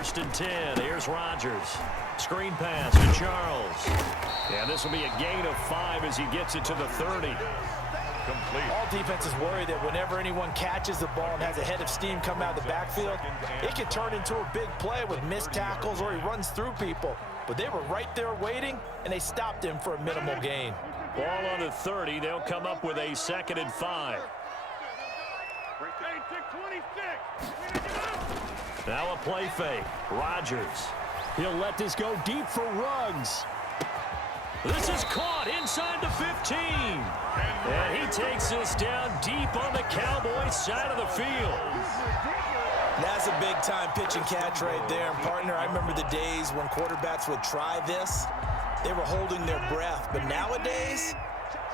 first and 10. Here's Rodgers. Screen pass to Charles. And this will be a gain of 5 as he gets it to the 30. Complete. All defenses worry that whenever anyone catches the ball and has a head of steam come out of the backfield, it can turn into a big play with missed tackles or he runs through people. But they were right there waiting, and they stopped him for a minimal gain. Ball on the 30. They'll come up with a 2nd and 5. Now a play fake. Rodgers. He'll let this go deep for Ruggs. This is caught inside the 15. And he takes this down deep on the Cowboys side of the field. That's a big-time pitch and catch right there. And, partner, I remember the days when quarterbacks would try this. They were holding their breath. But nowadays,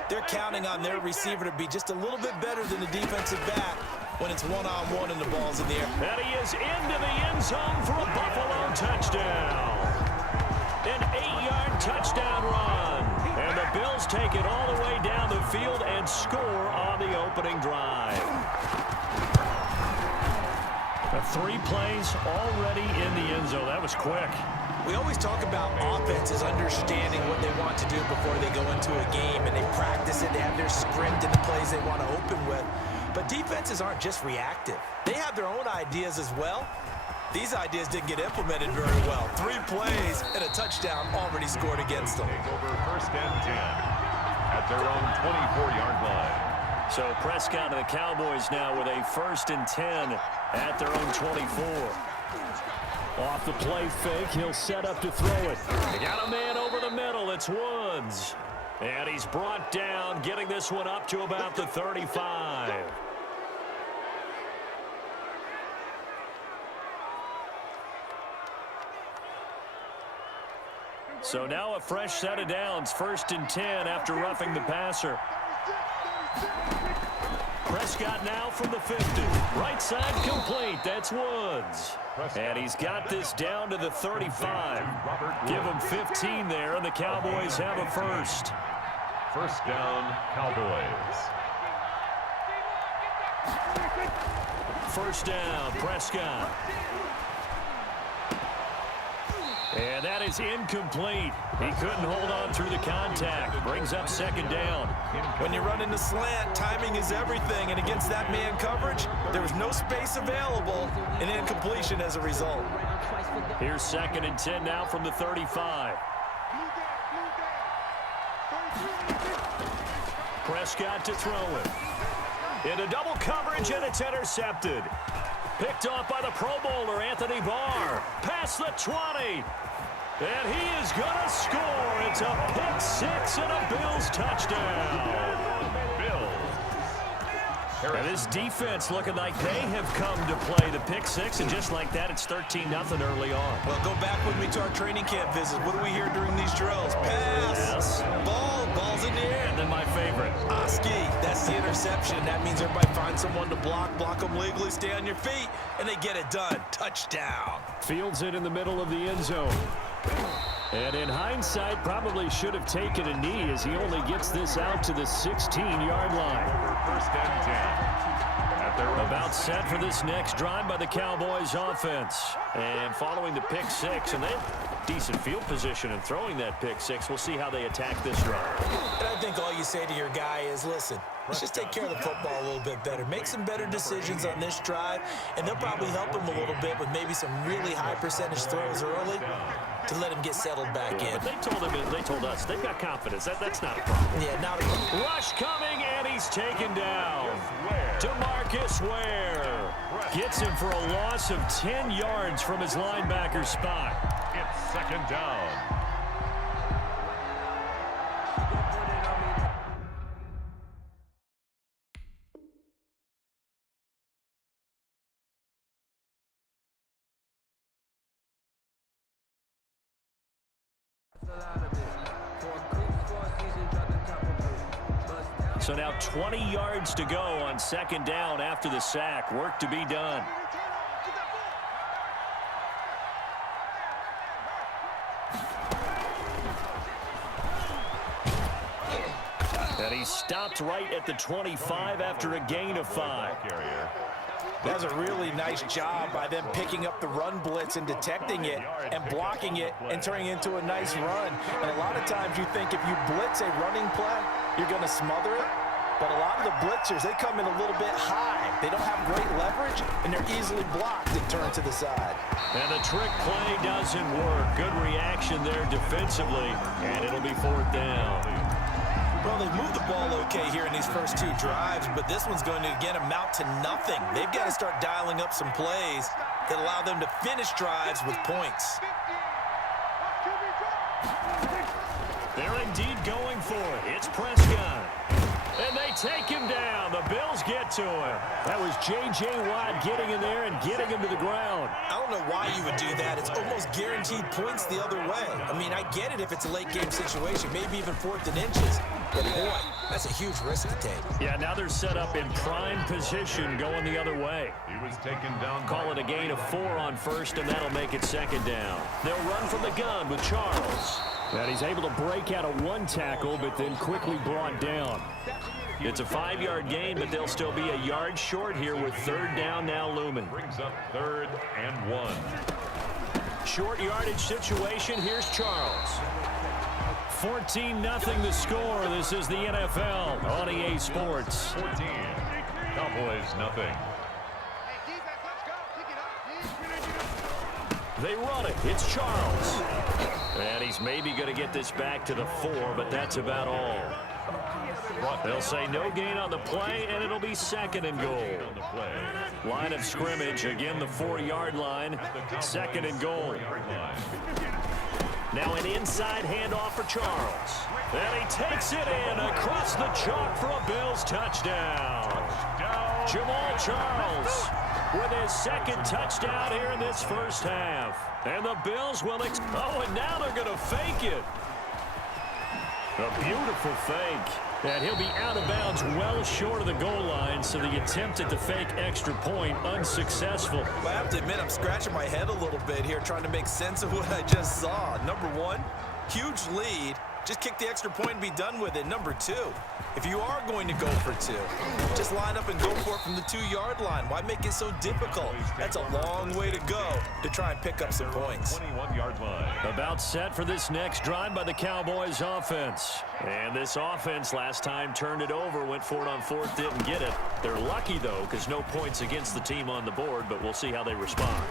they're counting on their receiver to be just a little bit better than the defensive back when it's one-on-one and the ball's in the air. And he is into the end zone for a Buffalo touchdown. An 8-yard touchdown run. And the Bills take it all the way down the field and score on the opening drive. 3 plays already in the end zone. That was quick. We always talk about offenses understanding what they want to do before they go into a game, and they practice it. They have their script and the plays they want to open with. But defenses aren't just reactive. They have their own ideas as well. These ideas didn't get implemented very well. 3 plays and a touchdown already scored against them. Over first and 10 at their own 24-yard line. So Prescott and the Cowboys now with a 1st and 10 at their own 24. Off the play fake, he'll set up to throw it. They got a man over the middle. It's Woods. And he's brought down, getting this one up to about the 35. So now a fresh set of downs, 1st and 10 after roughing the passer. Prescott now from the 50. Right side complete. That's Woods. And he's got this down to the 35. Give him 15 there, and the Cowboys have a first. First down, Cowboys. First down, Prescott. And that is incomplete. He couldn't hold on through the contact. Brings up 2nd down. When you run in the slant, timing is everything. And against that man coverage, there was no space available, and incompletion as a result. Here's 2nd and 10 now from the 35. Prescott to throw it. Into double coverage, and it's intercepted. Picked off by the Pro Bowler, Anthony Barr. Past the 20. And he is going to score. It's a pick 6 and a Bills touchdown. And this defense looking like they have come to play the pick 6, and just like that, it's 13-0 early on. Well, go back with me to our training camp visit. What do we hear during these drills? Pass, ball's in the air. And then my favorite. Oski, that's the interception. That means everybody finds someone to block them legally, stay on your feet, and they get it done. Touchdown. Fields it in the middle of the end zone. And in hindsight, probably should have taken a knee as he only gets this out to the 16-yard line. First and 10. About set for this next drive by the Cowboys offense. And following the pick 6, and they have decent field position in throwing that pick 6. We'll see how they attack this drive. And I think all you say to your guy is, listen, let's just take care of the football a little bit better. Make some better decisions on this drive, and they'll probably help him a little bit with maybe some really high percentage throws early to let him get settled back in. But they told us they've got confidence. That's not a problem. Yeah, not a problem. Rush coming, and he's taken down. DeMarcus Ware gets him for a loss of 10 yards from his linebacker spot. It's 2nd down. So now 20 yards to go on 2nd down after the sack. Work to be done. And he stopped right at the 25 after a gain of 5. That's a really nice job by them picking up the run blitz and detecting it and blocking it and turning it into a nice run. And a lot of times you think if you blitz a running play, you're going to smother it. But a lot of the blitzers, they come in a little bit high. They don't have great leverage, and they're easily blocked and turned to the side. And the trick play doesn't work. Good reaction there defensively, and it'll be 4th down. Well, they've moved the ball okay here in these first 2 drives, but this one's going to, again, amount to nothing. They've got to start dialing up some plays that allow them to finish drives with points. They're indeed going for it. It's Prescott. And they take him down. The Bills get to him. That was J.J. Watt getting in there and getting him to the ground. I don't know why you would do that. It's almost guaranteed points the other way. I mean, I get it if it's a late-game situation, maybe even 4th and inches. But, boy, that's a huge risk to take. Yeah, now they're set up in prime position going the other way. He was taken down. Call it a gain of 4 on 1st, and that'll make it 2nd down. They'll run from the gun with Charles. And he's able to break out of 1 tackle, but then quickly brought down. It's a 5-yard gain, but they'll still be a yard short here with 3rd down now looming. Brings up 3rd and 1. Short yardage situation. Here's Charles. 14-0 the score. This is the NFL on EA Sports. 14. Cowboys nothing. They run it. It's Charles. And he's maybe going to get this back to the 4, but that's about all. They'll say no gain on the play, and it'll be 2nd and goal. Line of scrimmage, again the 4-yard line. 2nd and goal. Now an inside handoff for Charles. And he takes it in across the chalk for a Bills touchdown. Jamal Charles with his 2nd touchdown here in this first half. And the Bills will and now they're going to fake it. A beautiful fake. And he'll be out of bounds well short of the goal line, so the attempt at the fake extra point unsuccessful. Well, I have to admit, I'm scratching my head a little bit here trying to make sense of what I just saw. Number 1, huge lead. Just kick the extra point and be done with it. Number 2, if you are going to go for 2, just line up and go for it from the 2-yard line. Why make it so difficult? That's a long way to go to try and pick up some points. 21-yard line. About set for this next drive by the Cowboys offense. And this offense last time turned it over, went for it on 4th, didn't get it. They're lucky, though, because no points against the team on the board, but we'll see how they respond.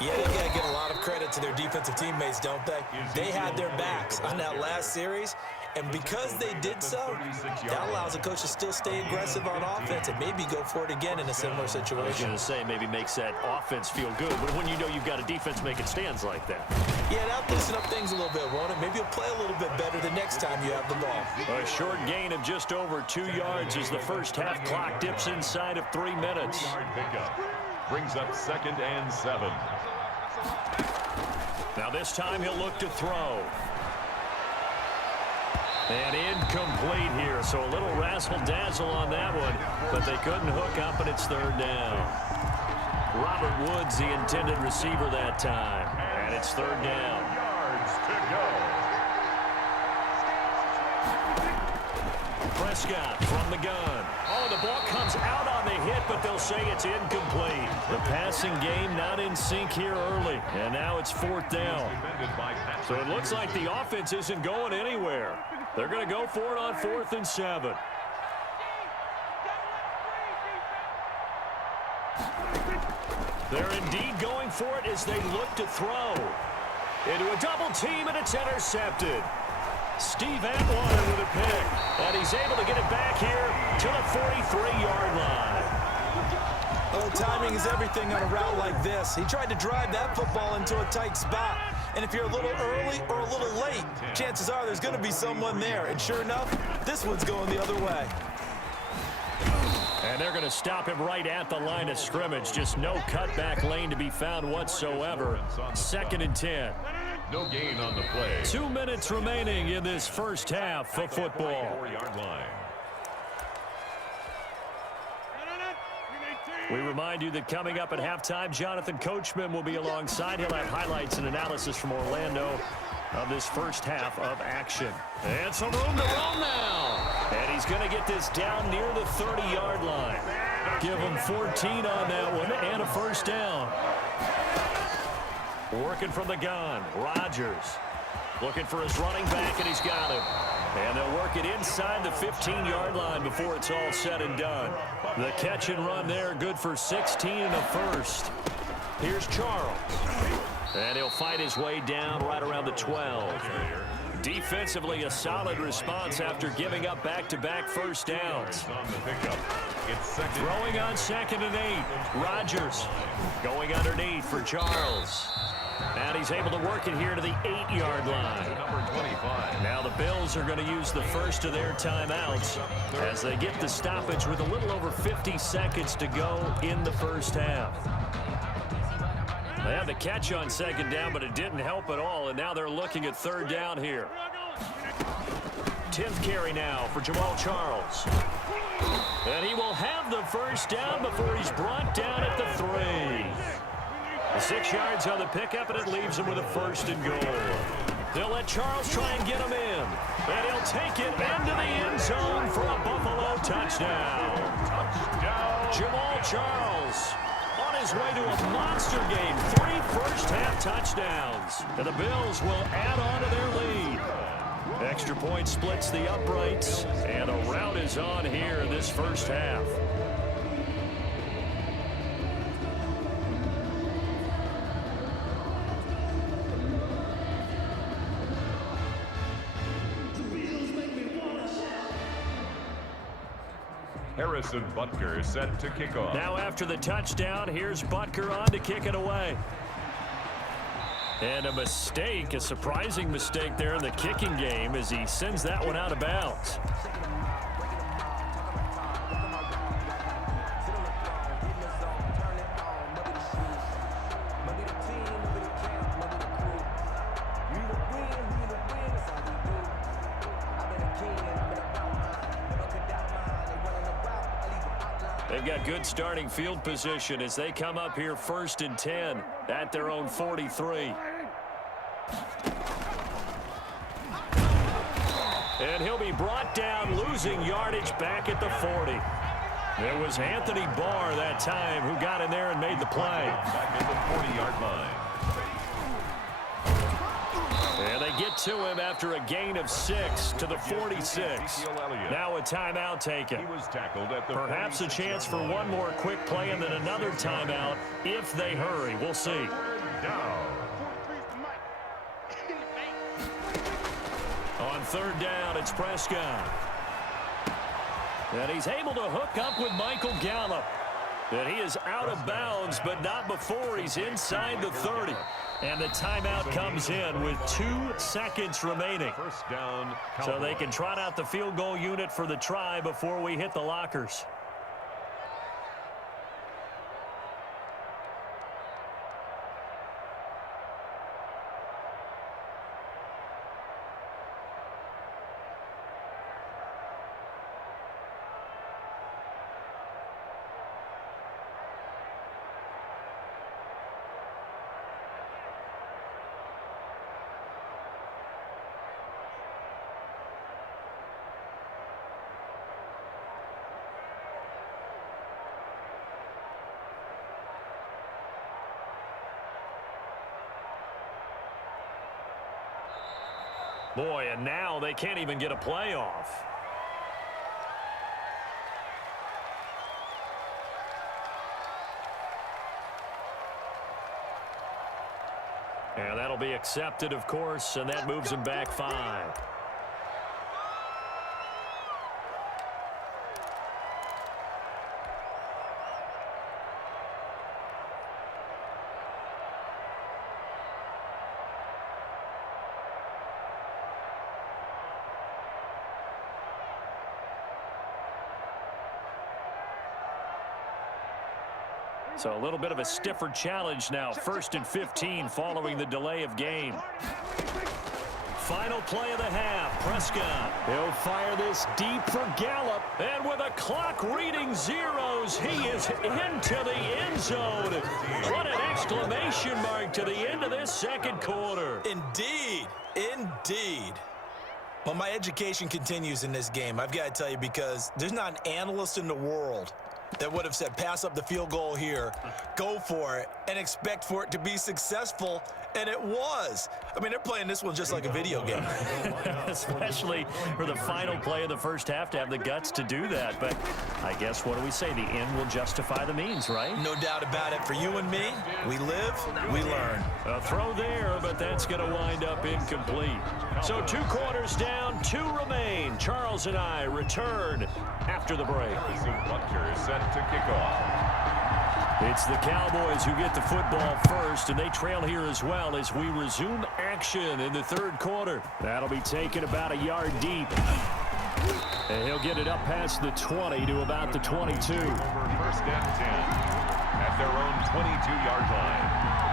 Yeah, they got to give a lot of credit to their defensive teammates, don't they? They had their backs on that last series, and because they did so, that allows the coach to still stay aggressive on offense and maybe go for it again in a similar situation. I was going to say maybe makes that offense feel good, but when you know you've got a defense making stands like that. Yeah, that'll loosen up things a little bit, won't it? Maybe you'll play a little bit better the next time you have the ball. A short gain of just over 2 yards as the first half clock dips inside of 3 minutes. Pickup. Brings up 2nd and 7. Now this time he'll look to throw. And incomplete here, so a little razzle-dazzle on that one, but they couldn't hook up, and it's 3rd down. Robert Woods, the intended receiver that time, and it's 3rd down. Yards to go. Prescott from the gun. Oh, the ball comes out on the hit, but they'll say it's incomplete. The passing game not in sync here early, and now it's 4th down. So it looks like the offense isn't going anywhere. They're going to go for it on 4th and 7. They're indeed going for it as they look to throw. Into a double team, and it's intercepted. Steve Atwater with a pick, and he's able to get it back here to the 43-yard line. Well, timing is everything on a route like this. He tried to drive that football into a tight spot. And if you're a little early or a little late, chances are there's going to be someone there. And sure enough, this one's going the other way. And they're going to stop him right at the line of scrimmage. Just no cutback lane to be found whatsoever. 2nd and 10. No gain on the play. 2 minutes remaining in this first half of football. 4-yard line. We remind you that coming up at halftime, Jonathan Coachman will be alongside. He'll have highlights and analysis from Orlando of this first half of action. And some room to roll now. And he's going to get this down near the 30-yard line. give him 14 on that one and a first down. Working from the gun, Rodgers looking for his running back, and he's got him. And they'll work it inside the 15-yard line before it's all said and done. The catch and run there, good for 16 and a first. Here's Charles. And he'll fight his way down right around the 12. Defensively, a solid response after giving up back-to-back first downs. Throwing on 2nd and 8. Rodgers going underneath for Charles. And he's able to work it here to the 8-yard line. Now the Bills are going to use the first of their timeouts as they get the stoppage with a little over 50 seconds to go in the first half. They had the catch on 2nd down, but it didn't help at all, and now they're looking at 3rd down here. 10th carry now for Jamal Charles. And he will have the first down before he's brought down at the 3. 6 yards on the pickup, and it leaves him with a 1st and goal. They'll let Charles try and get him in. And he'll take it into the end zone for a Buffalo touchdown. Jamal Charles on his way to a monster game. 3 first-half touchdowns. And the Bills will add on to their lead. Extra point splits the uprights, and a rout is on here in this first half. Harrison Butker is set to kick off. Now after the touchdown, here's Butker on to kick it away. And a mistake, a surprising mistake there in the kicking game as he sends that one out of bounds. They've got good starting field position as they come up here 1st and 10 at their own 43. And he'll be brought down, losing yardage back at the 40. It was Anthony Barr that time who got in there and made the play. Back at the 40-yard line. And they get to him after a gain of 6 to the 46. Now a timeout taken. He was tackled at the Perhaps a chance for one more quick play and then another timeout if they hurry. We'll see. On 3rd down, it's Prescott. And he's able to hook up with Michael Gallup. And he is out of bounds, but not before he's inside the 30. And the timeout comes in with 2 seconds remaining. First down, so they can trot out the field goal unit for the try before we hit the lockers. Boy, and now they can't even get a playoff. And that'll be accepted, of course, and that moves them back 5. So a little bit of a stiffer challenge now. 1st and 15 following the delay of game. Final play of the half. Prescott. He'll fire this deep for Gallup. And with a clock reading zeros, he is into the end zone. What an exclamation mark to the end of this 2nd quarter. Indeed. Indeed. Well, my education continues in this game, I've got to tell you, because there's not an analyst in the world That would have said pass up the field goal here, go for it, and expect for it to be successful, and it was. I mean, they're playing this one just like a video game. Especially for the final play of the first half to have the guts to do that. But I guess, what do we say? The end will justify the means, right? No doubt about it. For you and me, we live, we learn. A throw there, but that's going to wind up incomplete. So 2 quarters down, 2 remain. Charles and I return after the break. Butker is set to kick off. It's the Cowboys who get the football first, and they trail here as well as we resume action in the third quarter. That'll be taken about a yard deep. And he'll get it up past the 20 to about the 22. First and 10 at their own 22-yard line.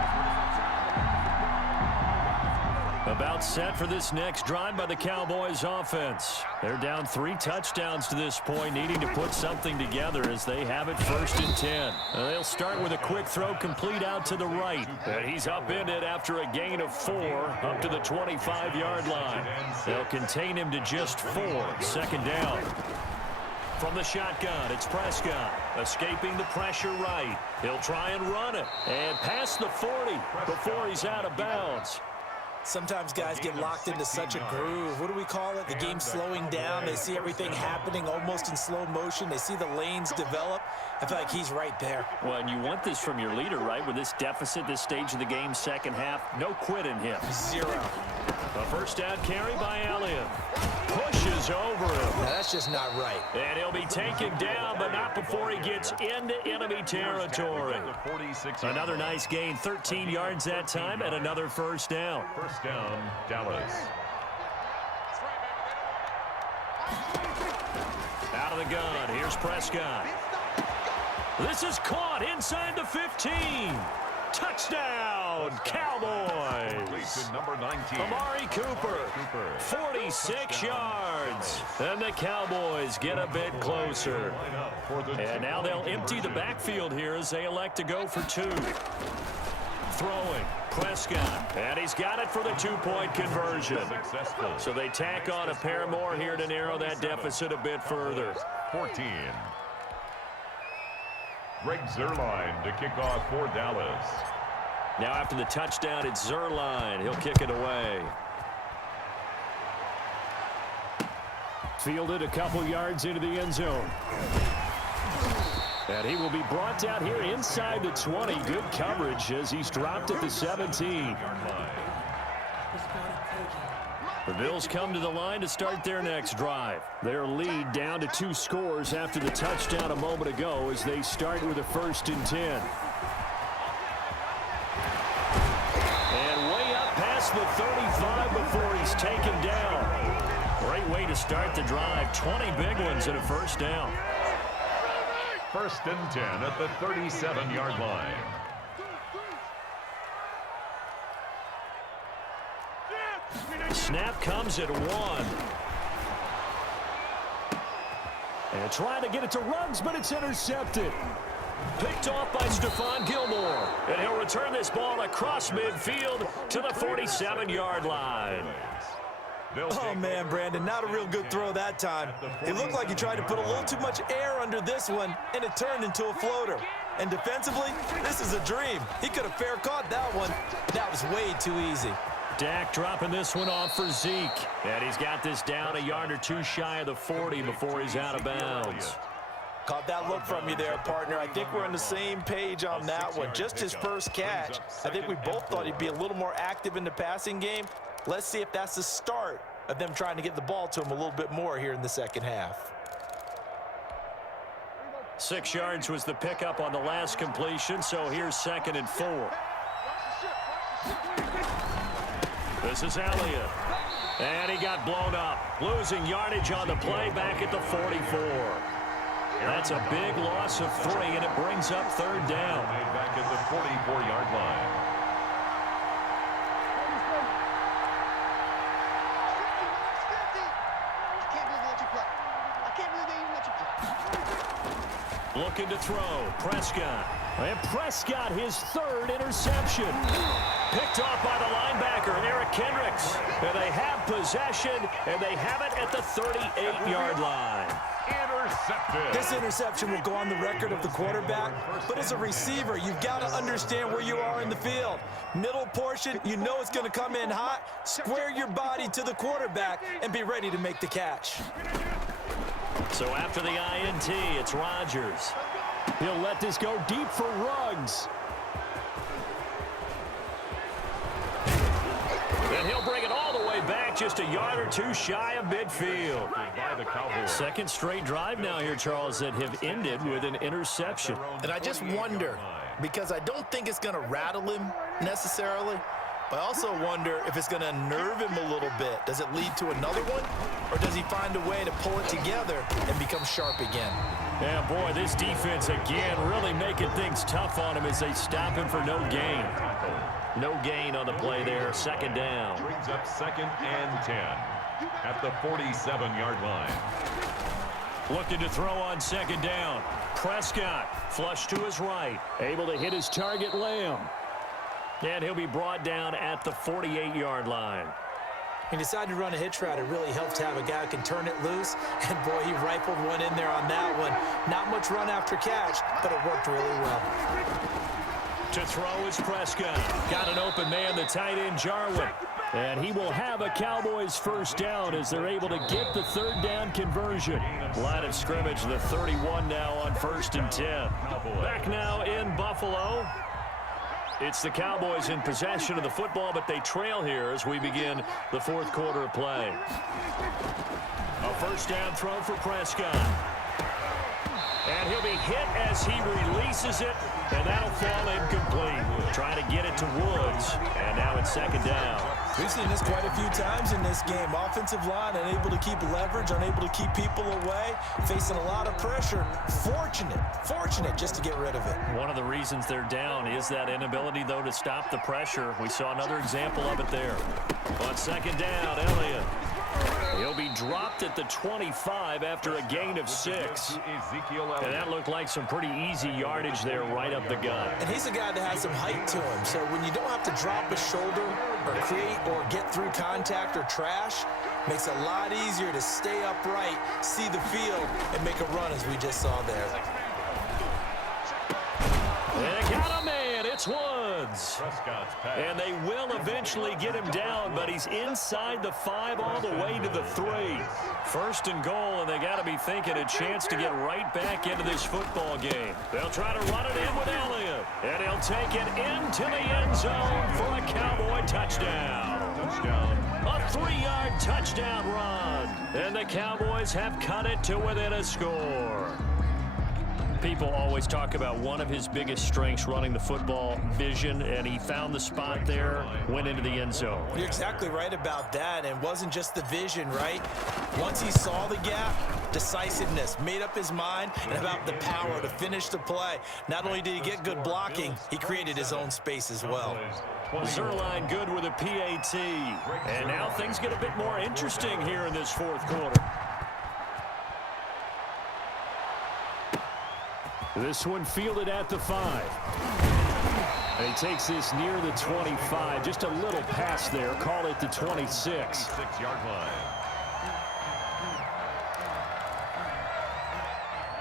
About set for this next drive by the Cowboys offense. They're down 3 touchdowns to this point, needing to put something together as they have it first and 10. They'll start with a quick throw complete out to the right. And he's upended after a gain of 4 up to the 25-yard line. They'll contain him to just 4. Second down. From the shotgun, it's Prescott, escaping the pressure right. He'll try and run it, and past the 40 before he's out of bounds. Sometimes guys get locked into such a groove. What do we call it? The game's slowing down. They see everything happening almost in slow motion. They see the lanes develop. I feel like he's right there. Well, and you want this from your leader, right? With this deficit, this stage of the game, second half, no quit in him. 0. A first down carry by Elliott. Pushes over him. Now, that's just not right. And he'll be taken down, but not before he gets into enemy territory. Another nice gain, 13 yards that time, and another first down. First down, Dallas. Out of the gun, here's Prescott. This is caught inside the 15. Touchdown, Cowboys. Number 19. Amari Cooper, 46 yards. And the Cowboys get a bit closer. And now they'll empty the backfield here as they elect to go for 2. Throwing, Prescott, and he's got it for the 2-point conversion. So they tack on a pair more here to narrow that deficit a bit further. 14. Greg Zuerlein to kick off for Dallas. Now after the touchdown, it's Zuerlein. He'll kick it away. Fielded a couple yards into the end zone. And he will be brought down here inside the 20. Good coverage as he's dropped at the 17. The Bills come to the line to start their next drive. Their lead down to 2 scores after the touchdown a moment ago as they start with a first and 10. And way up past the 35 before he's taken down. Great way to start the drive. 20 big ones and a first down. First and 10 at the 37-yard line. Snap comes at 1. And trying to get it to Ruggs, but it's intercepted. Picked off by Stephon Gilmore. And he'll return this ball across midfield to the 47-yard line. Oh, man, Brandon, not a real good throw that time. It looked like he tried to put a little too much air under this one, and it turned into a floater. And defensively, this is a dream. He could have fair caught that one. That was way too easy. Dak dropping this one off for Zeke. And he's got this down a yard or 2 shy of the 40 before he's out of bounds. Caught that look from you there, partner. I think we're on the same page on that one. Just his first catch. I think we both thought he'd be a little more active in the passing game. Let's see if that's the start of them trying to get the ball to him a little bit more here in the second half. 6 yards was the pickup on the last completion, so here's 2nd and 4. This is Elliott. And he got blown up. Losing yardage on the play back at the 44. That's a big loss of 3, and it brings up 3rd down. Back at the 44-yard line. Looking to throw. Prescott. And Prescott, his 3rd interception. Picked off by the linebacker, Eric Kendricks. And they have possession, and they have it at the 38-yard line. Intercepted. This interception will go on the record of the quarterback, but as a receiver, you've got to understand where you are in the field. Middle portion, you know it's going to come in hot. Square your body to the quarterback and be ready to make the catch. So after the INT, it's Rodgers. He'll let this go deep for Ruggs. And he'll bring it all the way back, just a yard or two shy of midfield. Second straight drive now here, Charles, that have ended with an interception. And I just wonder, because I don't think it's going to rattle him necessarily, but I also wonder if it's going to unnerve him a little bit. Does it lead to another one, or does he find a way to pull it together and become sharp again? Yeah, boy, this defense again really making things tough on him as they stop him for no gain. No gain on the play there, second down. Brings up 2nd and 10 at the 47-yard line. Looking to throw on second down. Prescott, flush to his right, able to hit his target, Lamb. And he'll be brought down at the 48-yard line. He decided to run a hitch route. It really helps to have a guy who can turn it loose. And, boy, he rifled one in there on that one. Not much run after catch, but it worked really well. To throw is Prescott. Got an open man, the tight end, Jarwin. And he will have a Cowboys first down as they're able to get the third down conversion. Line of scrimmage, the 31 now on 1st and 10. Back now in Buffalo. It's the Cowboys in possession of the football, but they trail here as we begin the fourth quarter of play. A first down throw for Prescott. And he'll be hit as he releases it, and that'll fall incomplete. Trying to get it to Woods, and now it's second down. We've seen this quite a few times in this game. Offensive line unable to keep leverage, unable to keep people away, facing a lot of pressure. Fortunate just to get rid of it. One of the reasons they're down is that inability, though, to stop the pressure. We saw another example of it there. On second down, Elliott. He'll be dropped at the 25 after a gain of 6. And that looked like some pretty easy yardage there right up the gut. And he's a guy that has some height to him. So when you don't have to drop a shoulder or create or get through contact or trash, makes it a lot easier to stay upright, see the field, and make a run as we just saw there. They got a man. It's Woods. And they will eventually get him down, but he's inside the 5 all the way to the 3. First and goal, and they got to be thinking a chance to get right back into this football game. They'll try to run it in with Elliott, and he'll take it into the end zone for a Cowboy touchdown. A 3-yard touchdown run, and the Cowboys have cut it to within a score. People always talk about one of his biggest strengths, running the football, vision, and he found the spot there, went into the end zone. You're exactly right about that, and it wasn't just the vision, right? Once he saw the gap, decisiveness, made up his mind, and about the power to finish the play. Not only did he get good blocking, he created his own space as well. Zerline good with a PAT, and now things get a bit more interesting here in this fourth quarter. This one fielded at the 5. And he takes this near the 25. Just a little pass there. Call it the 26. 6-yard line.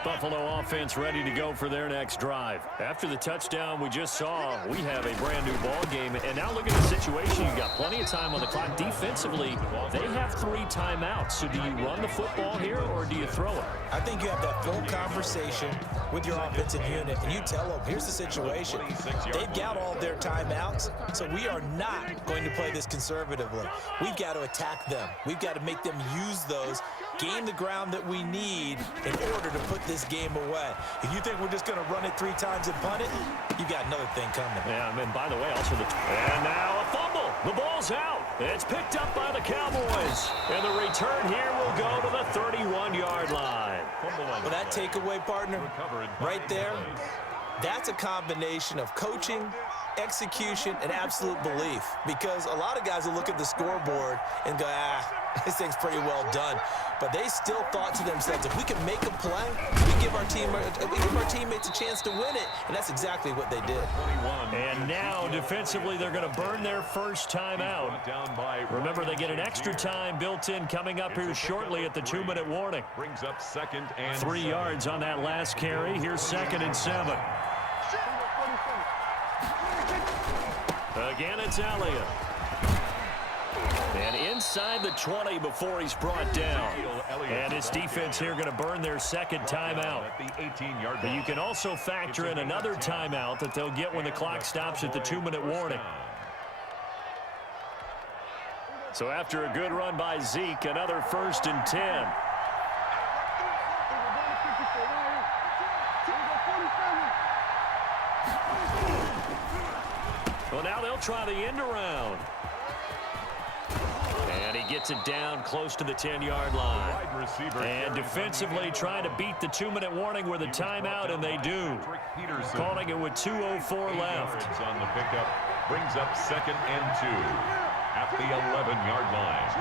Buffalo offense ready to go for their next drive. After the touchdown we just saw, we have a brand new ball game. And now look at the situation. You've got plenty of time on the clock. Defensively, they have 3 timeouts. So do you run the football here or do you throw it? I think you have that full conversation with your offensive unit, and you tell them, here's the situation. They've got all their timeouts, so we are not going to play this conservatively. We've got to attack them. We've got to make them use those, gain the ground that we need in order to put this game away. If you think we're just going to run it 3 times and punt it, you've got another thing coming. Yeah, and by the way, also and now a fumble. The ball's out. It's picked up by the Cowboys. And the return here will go to the 31-yard line. Well, that takeaway, partner, right there, that's a combination of coaching, execution, and absolute belief. Because a lot of guys will look at the scoreboard and go, This thing's pretty well done. But they still thought to themselves, if we can make a play, we give our teammates a chance to win it. And that's exactly what they did. And now, defensively, they're going to burn their first timeout. Remember, they get an extra time built in coming up here shortly at the 2-minute warning. Brings up 2nd and 3 7. yards on that last carry. Here's 2nd and 7. Again, it's Elliott. And inside the 20 before he's brought down. And his defense here going to burn their second timeout. But you can also factor in another timeout that they'll get when the clock stops at the 2-minute warning. So after a good run by Zeke, another 1st and 10. Well, now they'll try the end around. And he gets it down close to the 10-yard line. And defensively trying to beat the 2-minute warning with a timeout, and they do. Calling it with 2:04 left. On the pickup brings up 2nd and 2 at the 11-yard line.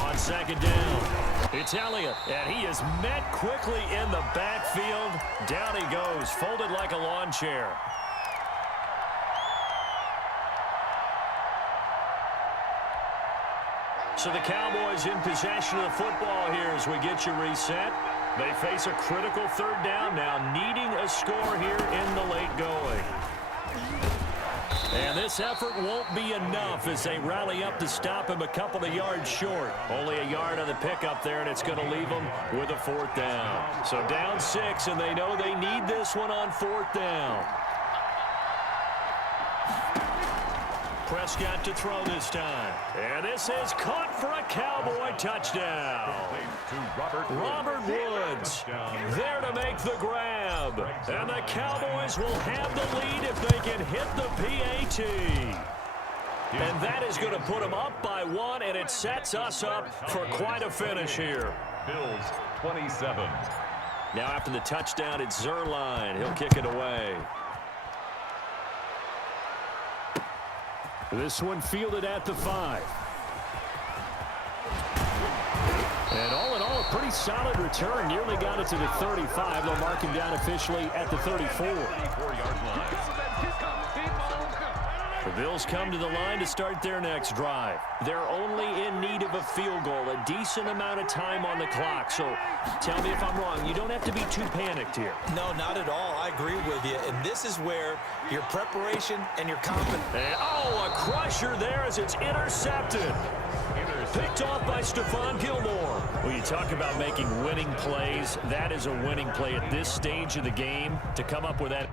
On 2nd down, it's Elliott, and he is met quickly in the backfield. Down he goes, folded like a lawn chair. So the Cowboys in possession of the football here as we get you reset. They face a critical 3rd down now, needing a score here in the late going. And this effort won't be enough as they rally up to stop him a couple of yards short. Only a yard on the pickup there, and it's going to leave them with a 4th down. So down 6, and they know they need this one on 4th down. Prescott to throw this time. And this is caught for a Cowboy touchdown. Robert Woods there to make the grab. And the Cowboys will have the lead if they can hit the PAT. And that is going to put them up by 1, and it sets us up for quite a finish here. Bills 27. Now after the touchdown, it's Zerline. He'll kick it away. This one fielded at the 5. And all in all, a pretty solid return. Nearly got it to the 35. They'll mark him down officially at the 34. The Bills come to the line to start their next drive. They're only in need of a field goal, a decent amount of time on the clock. So tell me if I'm wrong. You don't have to be too panicked here. No, not at all. I agree with you. And this is where your preparation and your confidence. And, oh, a crusher there as it's intercepted. Picked off by Stephon Gilmore. Well, you talk about making winning plays. That is a winning play at this stage of the game to come up with that.